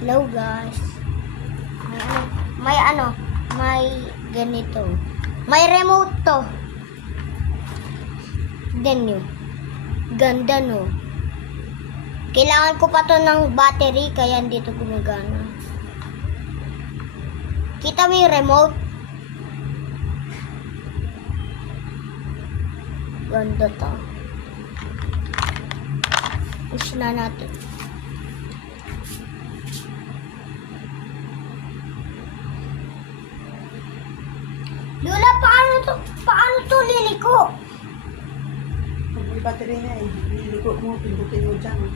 Hello guys. May ganito. May remote to. Then yun. Ganda no. Kailangan ko pa to ng battery kaya hindi to gumagana. Kita mo yung remote? Ganda to. Push na natin. Lola, paano to liliko? Pag may battery na liliko mo, pindutin mo dyan.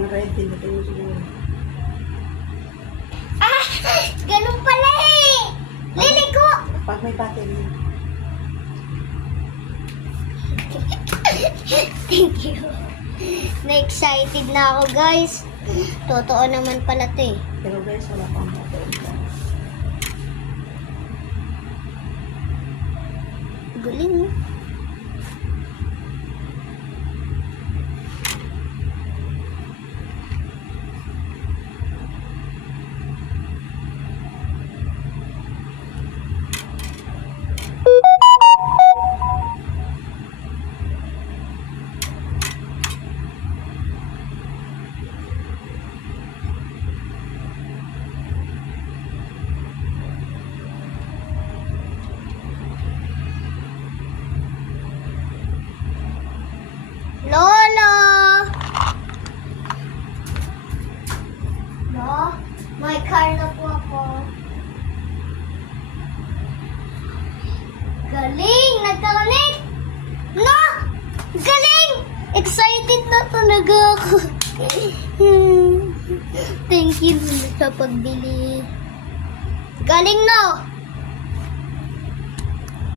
Ang red, pindutin mo siguro. Ah! Ganun pala eh! Liliko! Pag may battery. Thank you. Na-excited na ako guys. Totoo naman pala to eh. Pero guys, wala pang battery. Galing mo. Lola! No? May car na po ako. Galing! Nagka-connect! No! Galing! Excited na talaga ako. Thank you sa pagbili. Galing no!